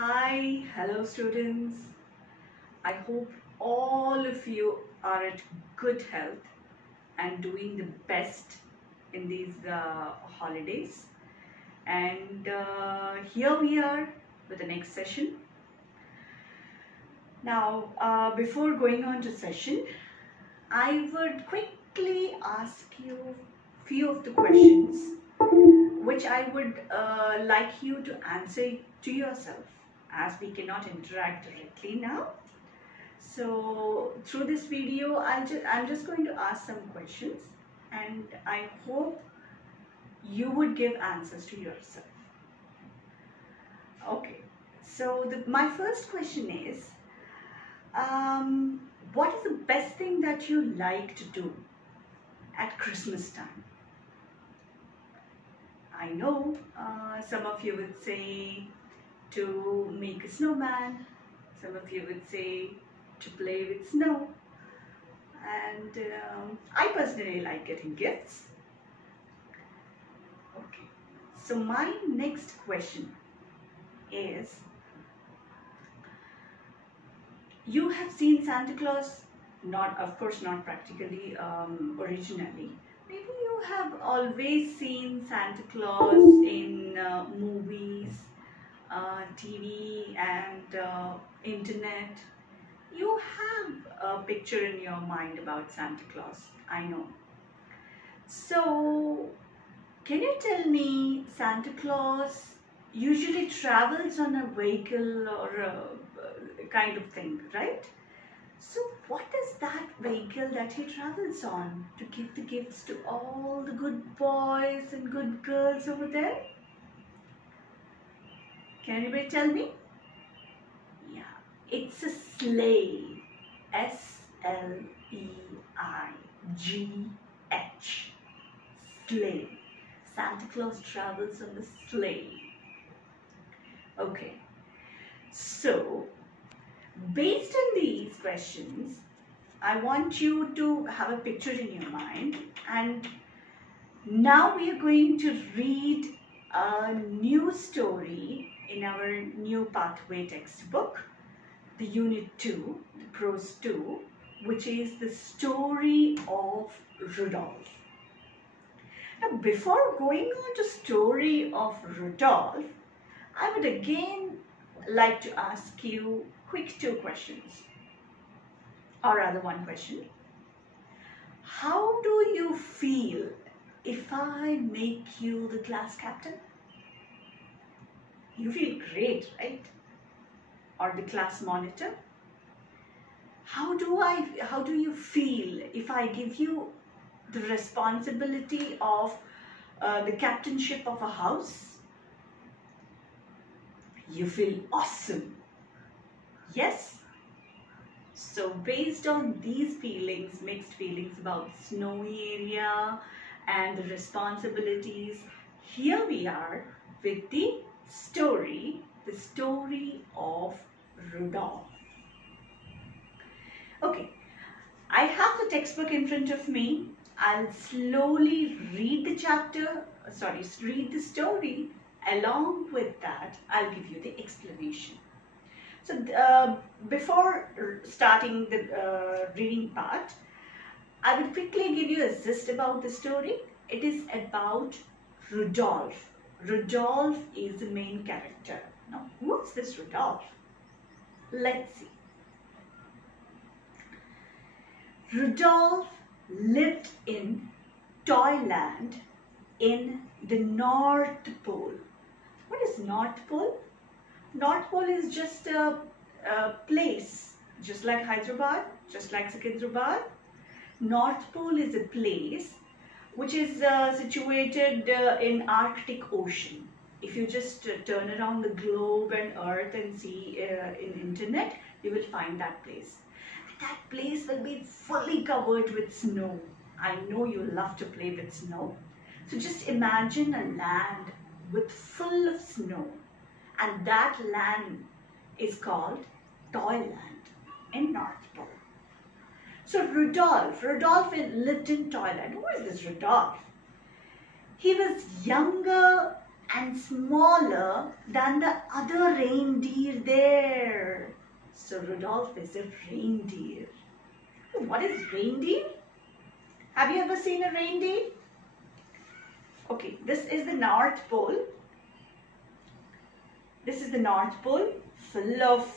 Hi, hello students. I hope all of you are at good health and doing the best in these holidays. And here we are with the next session. Now, before going on to session, I would quickly ask you few of the questions which I would like you to answer to yourself, as we cannot interact directly now. So through this video, I'm just going to ask some questions, and I hope you would give answers to yourself. Okay, so my first question is, what is the best thing that you like to do at Christmas time? I know some of you would say to make a snowman, some of you would say to play with snow, and I personally like getting gifts. Okay, so my next question is, you have seen Santa Claus, not of course not practically originally. Maybe you have always seen Santa Claus in movies, TV and internet. You have a picture in your mind about Santa Claus, I know. So, can you tell me, Santa Claus usually travels on a vehicle or a kind of thing, right? So, what is that vehicle that he travels on to give the gifts to all the good boys and good girls over there? Can anybody tell me? Yeah, it's a sleigh. S-L-E-I-G-H. Sleigh. Santa Claus travels on the sleigh. Okay. So, based on these questions, I want you to have a picture in your mind, and now we are going to read a new story in our new pathway textbook, the Unit 2, the Prose 2, which is the story of Rudolph. Now, before going on to story of Rudolph, I would again like to ask you quick two questions, or rather one question. How do you feel if I make you the class captain? You feel great, right? Or the class monitor? How do you feel if I give you the responsibility of the captainship of a house? You feel awesome. Yes? So based on these feelings, mixed feelings about snowy area and the responsibilities, here we are with the story of Rudolph. Okay, I have the textbook in front of me. I'll slowly read the read the story. Along with that, I'll give you the explanation. So before starting the reading part, I will quickly give you a gist about the story. It is about Rudolph. Rudolph is the main character. Now, what's this Rudolph? Let's see. Rudolph lived in Toyland in the North Pole. What is North Pole? North Pole is just a place, just like Hyderabad, just like Secunderabad. North Pole is a place which is situated in Arctic Ocean. If you just turn around the globe and earth and see in internet, you will find that place. And that place will be fully covered with snow. I know you love to play with snow. So just imagine a land with full of snow, and that land is called Toyland in North Pole. So Rudolph lived in Toyland. Who is this Rudolph? He was younger and smaller than the other reindeer there. So Rudolph is a reindeer. What is reindeer? Have you ever seen a reindeer? Okay, this is the North Pole. This is the North Pole, full of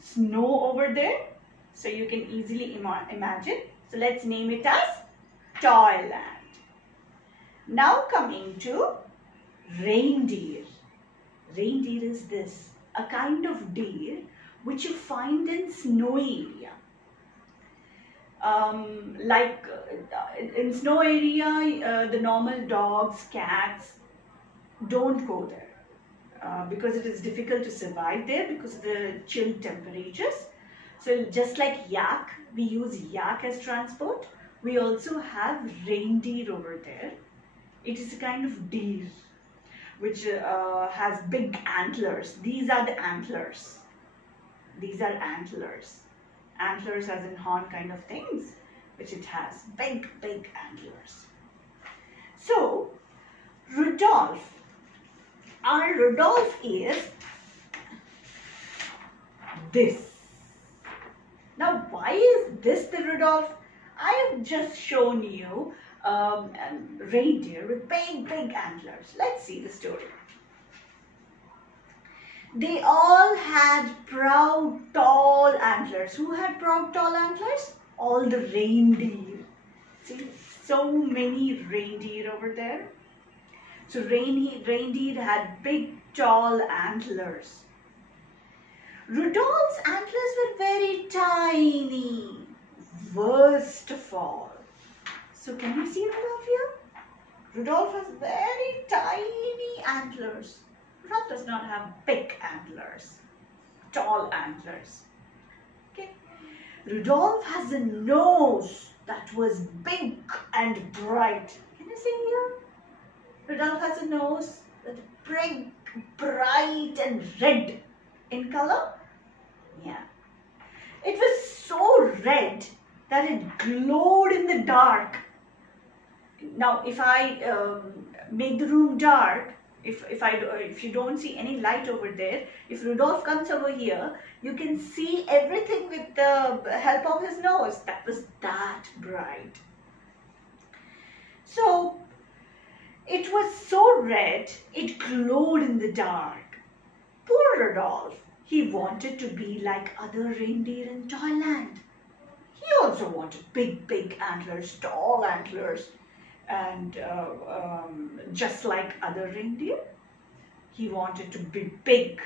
snow over there. So you can easily imagine. So let's name it as Toyland. Now coming to reindeer. Reindeer is this, a kind of deer which you find in snowy area. In snow area, the normal dogs, cats don't go there because it is difficult to survive there because of the chill temperatures. So just like yak, we use yak as transport. We also have reindeer over there. It is a kind of deer which has big antlers. These are the antlers. These are antlers. Antlers as in horn kind of things, which it has. Big, big antlers. So, Rudolph. Our Rudolph is this. Now, why is this the Rudolph? I have just shown you a reindeer with big, big antlers. Let's see the story. They all had proud, tall antlers. Who had proud, tall antlers? All the reindeer. See, so many reindeer over there. So reindeer had big, tall antlers. Rudolph's antlers were very tiny. Worst of all. So can you see Rudolph here? Rudolph has very tiny antlers. Rudolph does not have big antlers, tall antlers. Okay. Rudolph has a nose that was big and bright. Can you see here? Rudolph has a nose that is big, bright and red in color. Yeah. It was so red that it glowed in the dark. Now, if I make the room dark, if you don't see any light over there, if Rudolph comes over here, you can see everything with the help of his nose. That was that bright. So, it was so red, it glowed in the dark. Poor Rudolph. He wanted to be like other reindeer in Toyland. He also wanted big, big antlers, tall antlers, and just like other reindeer, he wanted to be big.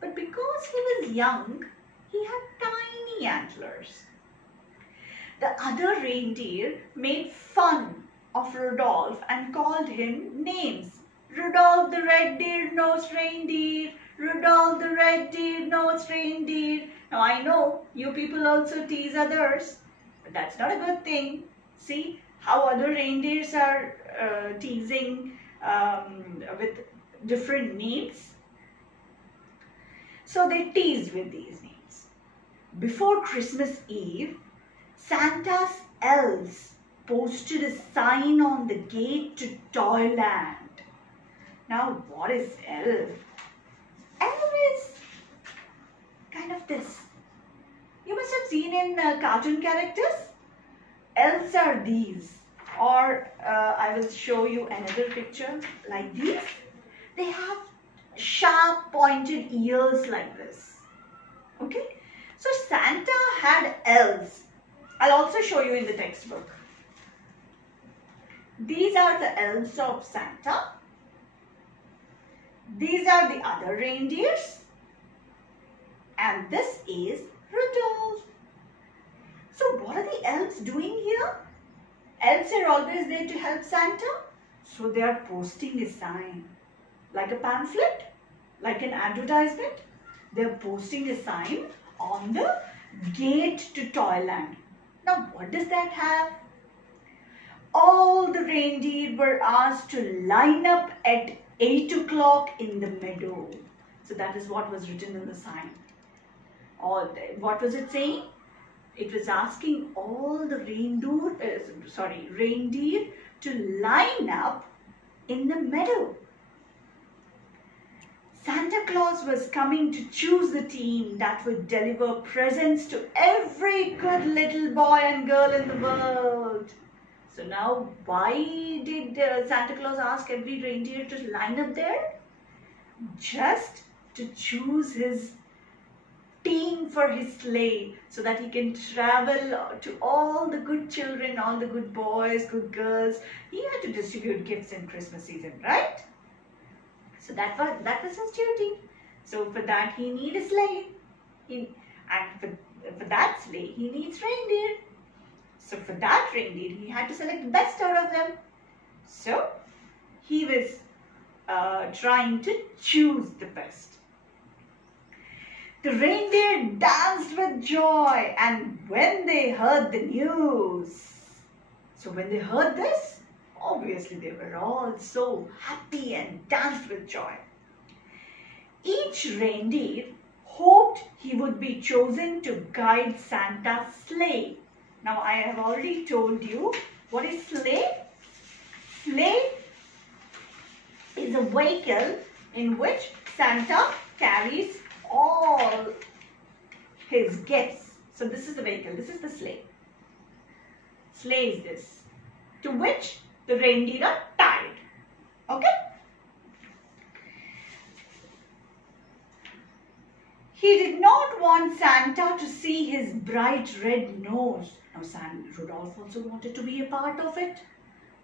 But because he was young, he had tiny antlers. The other reindeer made fun of Rudolph and called him names. Rudolph the red-deer-nosed reindeer, Rudolph the red-deer-nosed reindeer. Now I know you people also tease others, but that's not a good thing. See how other reindeers are teasing with different names. So they teased with these names. Before Christmas Eve, Santa's elves posted a sign on the gate to Toyland. Now what is elf? Elf is kind of this. You must have seen in cartoon characters. Elves are these. Or I will show you another picture like these. They have sharp pointed ears like this. Okay. So Santa had elves. I'll also show you in the textbook. These are the elves of Santa. These are the other reindeers. And this is Rudolph. So what are the elves doing here? Elves are always there to help Santa. So they are posting a sign. Like a pamphlet, like an advertisement. They are posting a sign on the gate to Toyland. Now what does that have? All the reindeer were asked to line up at 8 o'clock in the meadow. So that is what was written in the sign. What was it saying? It was asking all the reindeer to line up in the meadow. Santa Claus was coming to choose the team that would deliver presents to every good little boy and girl in the world. So now, why did Santa Claus ask every reindeer to line up there? Just to choose his team for his sleigh so that he can travel to all the good children, all the good boys, good girls. He had to distribute gifts in Christmas season, right? So that was his duty. So for that he needs a sleigh. And for that sleigh he needs reindeer. So for that reindeer he had to select the best out of them. So he was trying to choose the best. The reindeer danced with joy and when they heard the news. So when they heard this, obviously they were all so happy and danced with joy. Each reindeer hoped he would be chosen to guide Santa's sleigh. Now I have already told you what is sleigh. Sleigh is a vehicle in which Santa carries all his gifts. So this is the vehicle, this is the sleigh. Sleigh is this, to which the reindeer are tied. Okay? He did not want Santa to see his bright red nose. Now Rudolph also wanted to be a part of it.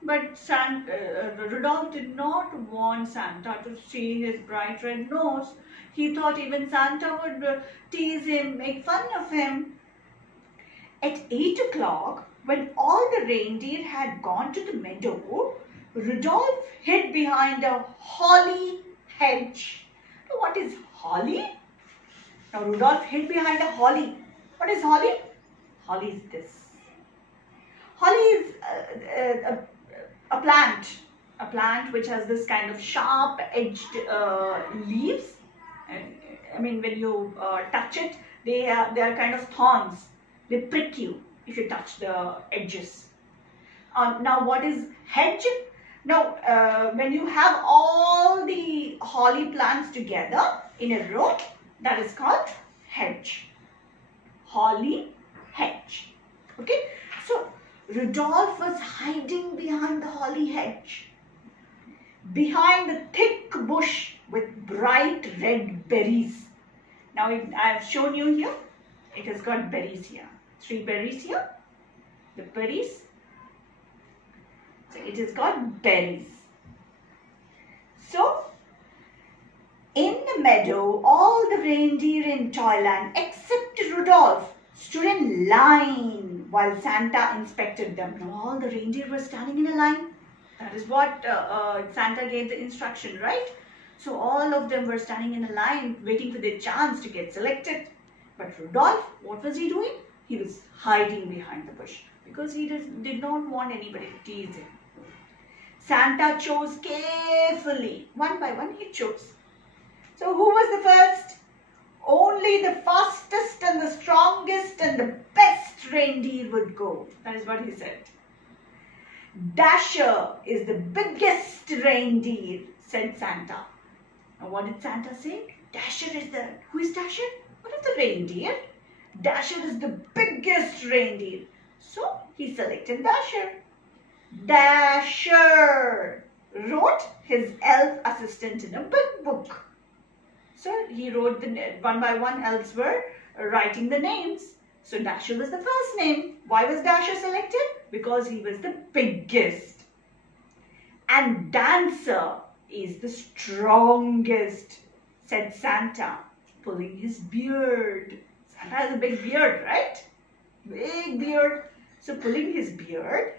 But Rudolph did not want Santa to see his bright red nose. He thought even Santa would tease him, make fun of him. At 8 o'clock, when all the reindeer had gone to the meadow, Rudolph hid behind a holly hedge. Now, what is holly? Now, Rudolph hid behind a holly. What is holly? Holly is this. Holly is a plant which has this kind of sharp-edged leaves. I mean, when you touch it, they are kind of thorns. They prick you if you touch the edges. Now, what is hedge? Now, when you have all the holly plants together in a row, that is called hedge. Holly hedge. Okay. So, Rudolph was hiding behind the holly hedge, behind the thick bush with bright red berries. Now, I have shown you here, it has got berries here. 3 berries here, the berries. So, it has got berries. So, in the meadow, all the reindeer in Toyland except Rudolph stood in line while Santa inspected them. Now, all the reindeer were standing in a line. That is what Santa gave the instruction, right? So, all of them were standing in a line waiting for their chance to get selected. But Rudolph, what was he doing? He was hiding behind the bush because he did not want anybody to tease him. Santa chose carefully. One by one he chose. So who was the first? Only the fastest and the strongest and the best reindeer would go. That is what he said. Dasher is the biggest reindeer, said Santa. Now what did Santa say? Dasher is the... Who is Dasher? What is the reindeer? Dasher is the biggest reindeer. So he selected Dasher. Dasher wrote his elf assistant in a big book. So he wrote the one by one, elves were writing the names. So Dasher was the first name. Why was Dasher selected? Because he was the biggest. And Dancer is the strongest, said Santa, pulling his beard. Santa has a big beard, right? Big beard. So pulling his beard,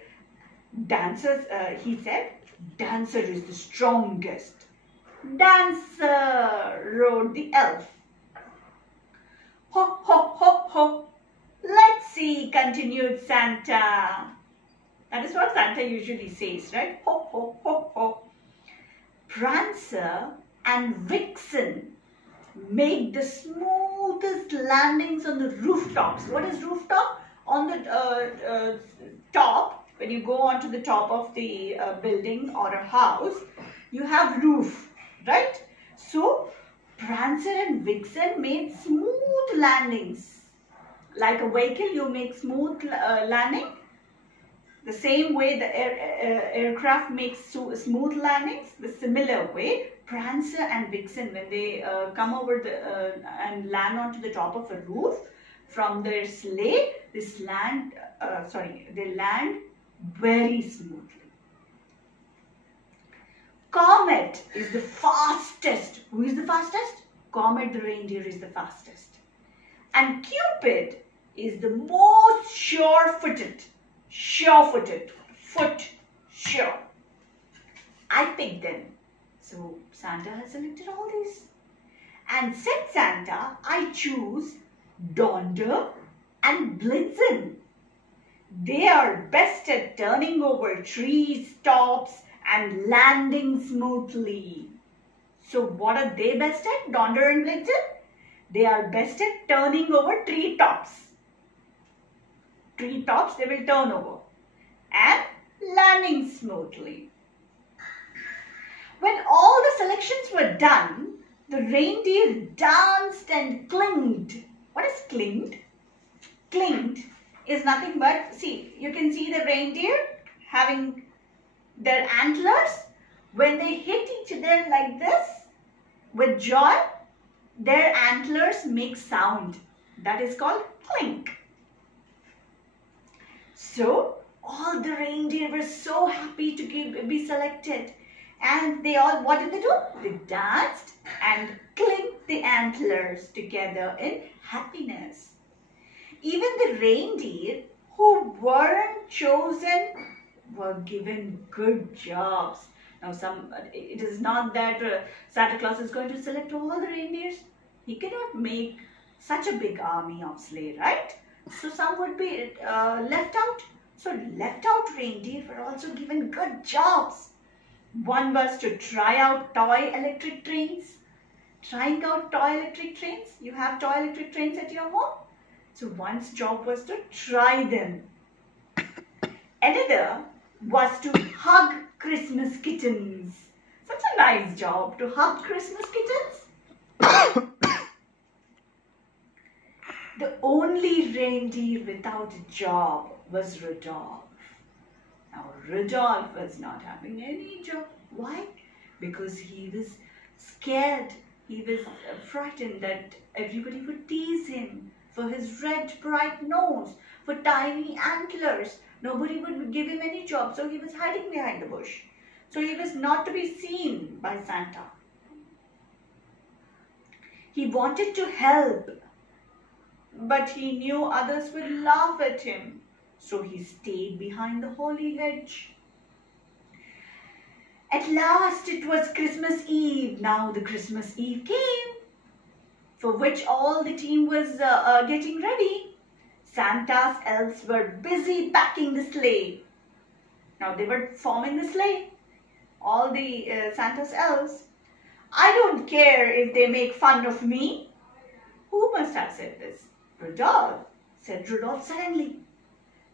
he said, Dancer is the strongest. Dancer, wrote the elf. Ho, ho, ho, ho. Let's see, continued Santa. That is what Santa usually says, right? Ho, ho, ho, ho. Prancer and Vixen make the smoothest landings on the rooftops. What is rooftop? On the top, when you go onto the top of the building or a house, you have roof, right? So Prancer and Vixen made smooth landings. Like a vehicle, you make smooth landing. The same way the aircraft makes smooth landings, the similar way, Prancer and Vixen, when they come over and land onto the top of a roof from their sleigh, they land very smoothly. Comet is the fastest. Who is the fastest? Comet the reindeer is the fastest. And Cupid is the most sure-footed. Sure-footed. Foot. Sure. I picked them. So Santa has selected all these. And said Santa, I choose Donder and Blitzen. They are best at turning over trees, tops, and landing smoothly. So what are they best at, Donder and Blitzen? They are best at turning over tree tops. Tree tops they will turn over and landing smoothly. When all the selections were done, the reindeer danced and clinked. What is clinked? Clinked is nothing but, see, you can see the reindeer having their antlers. When they hit each other like this with joy, their antlers make sound. That is called clink. So all the reindeer were so happy to be selected, and they all, what did they do? They danced and clinked the antlers together in happiness. Even the reindeer who weren't chosen were given good jobs. Now it is not that Santa Claus is going to select all the reindeers. He cannot make such a big army of sleigh, right? So some would be left out. So left out reindeer were also given good jobs. One was to try out toy electric trains. Trying out toy electric trains. You have toy electric trains at your home. So one's job was to try them. Another was to hug Christmas kittens. Such a nice job to hug Christmas kittens. The only reindeer without a job was Rudolph. Now Rudolph was not having any job. Why? Because he was scared. He was frightened that everybody would tease him for his red bright nose, for tiny antlers. Nobody would give him any job, so he was hiding behind the bush. So he was not to be seen by Santa. He wanted to help, but he knew others would laugh at him. So he stayed behind the holly hedge. At last it was Christmas Eve. Now the Christmas Eve came, for which all the team was getting ready. Santa's elves were busy packing the sleigh. Now they were forming the sleigh. All the Santa's elves. I don't care if they make fun of me. Who must have said this? Rudolph, said Rudolph suddenly.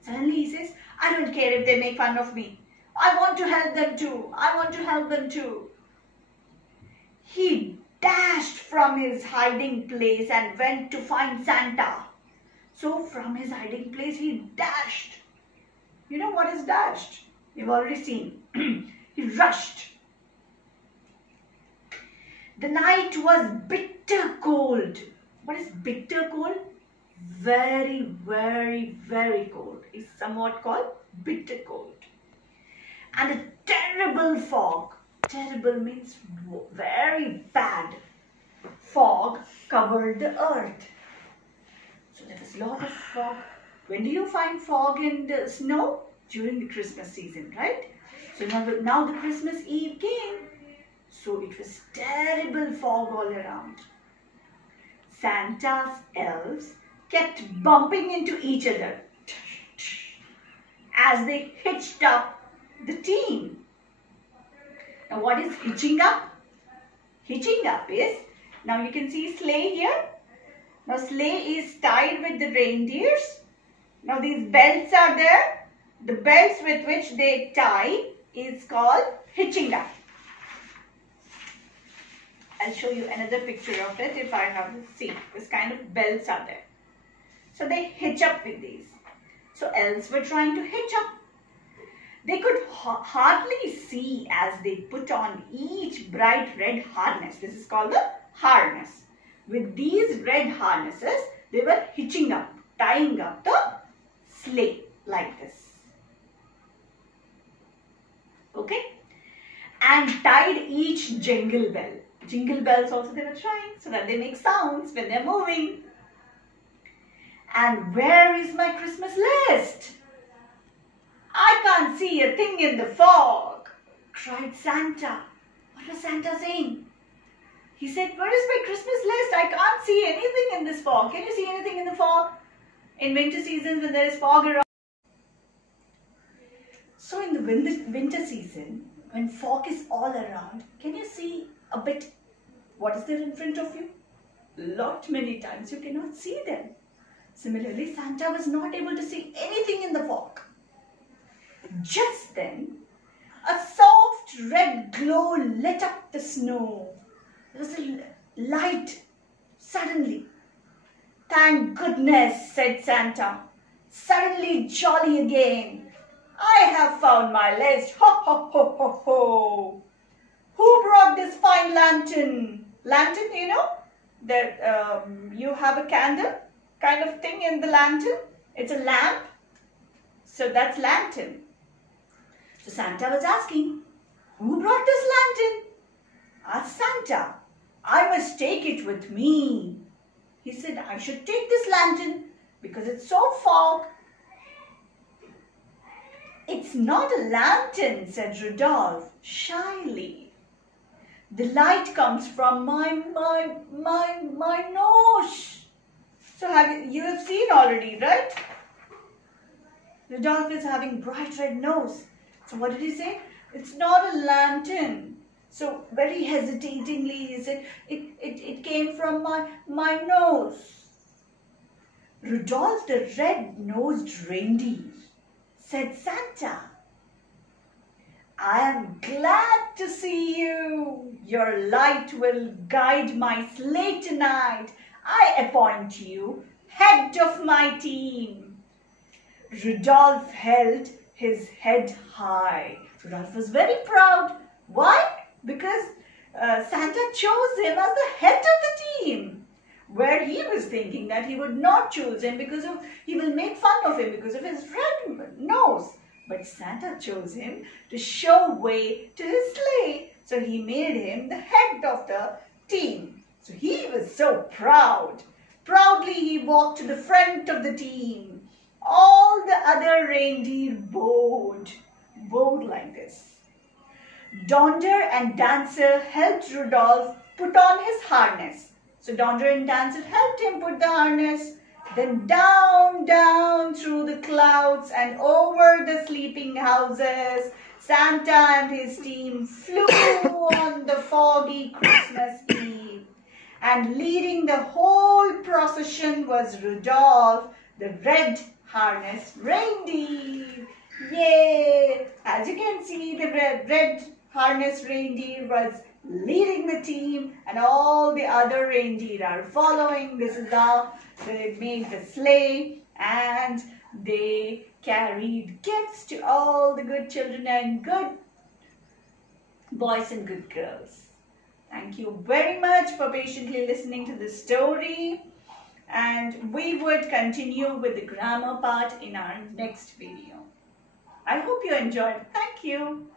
Suddenly he says, I don't care if they make fun of me. I want to help them too. I want to help them too. He dashed from his hiding place and went to find Santa. So from his hiding place he dashed. You know what is dashed? You've already seen. He rushed. The night was bitter cold. What is bitter cold? Very, very, very cold. It's somewhat called bitter cold. And a terrible fog. Terrible means very bad. Fog covered the earth. So there was a lot of fog. When do you find fog in the snow? During the Christmas season, right? So now the Christmas Eve came. So it was terrible fog all around. Santa's elves kept bumping into each other as they hitched up the team. Now what is hitching up? Hitching up is, now you can see sleigh here. Now sleigh is tied with the reindeers. Now these belts are there. The belts with which they tie is called hitching up. I'll show you another picture of it if I have to see. This kind of belts are there. So they hitch up with these. So elves were trying to hitch up. They could hardly see as they put on each bright red harness. This is called the harness. With these red harnesses, they were hitching up, tying up the sleigh like this. Okay? And tied each jingle bell. Jingle bells also they were trying so that they make sounds when they're moving. And where is my Christmas list? I can't see a thing in the fog, cried Santa. What was Santa saying? He said, where is my Christmas list? I can't see anything in this fog. Can you see anything in the fog? In winter seasons when there is fog around. So in the winter season, when fog is all around, can you see a bit what is there in front of you? Many times you cannot see them. Similarly, Santa was not able to see anything in the fog. Just then, a soft red glow lit up the snow. There was a light suddenly. Thank goodness, said Santa, suddenly jolly again. I have found my list. Ho, ho, ho, ho, ho. Who brought this fine lantern? Lantern, you know, that you have a candle kind of thing in the lantern. It's a lamp. So that's lantern. So Santa was asking, who brought this lantern? Asked Santa. I must take it with me. He said, I should take this lantern because it's so fog. It's not a lantern, said Rudolph shyly. The light comes from my nose. So you have seen already, right? Rudolph is having bright red nose. So what did he say? It's not a lantern. So very hesitatingly he said, it came from my nose. Rudolph the red-nosed reindeer, said Santa. I am glad to see you. Your light will guide my sleigh tonight. I appoint you head of my team. Rudolph held his head high. Rudolph was very proud. Why? Because Santa chose him as the head of the team. Where he was thinking that he would not choose him because he will make fun of him because of his red nose. But Santa chose him to show way to his sleigh. So he made him the head of the team. So he was so proud. Proudly he walked to the front of the team. All the other reindeer bowed like this. Donder and Dancer helped Rudolph put on his harness. So Donder and Dancer helped him put the harness. Then down through the clouds and over the sleeping houses, Santa and his team flew on the foggy Christmas Eve. And leading the whole procession was Rudolph, the red harness reindeer. Yay! As you can see, the red harness reindeer was leading the team and all the other reindeer are following. This is how they made the sleigh and they carried gifts to all the good children and good boys and good girls. Thank you very much for patiently listening to this story, and we would continue with the grammar part in our next video. I hope you enjoyed. Thank you.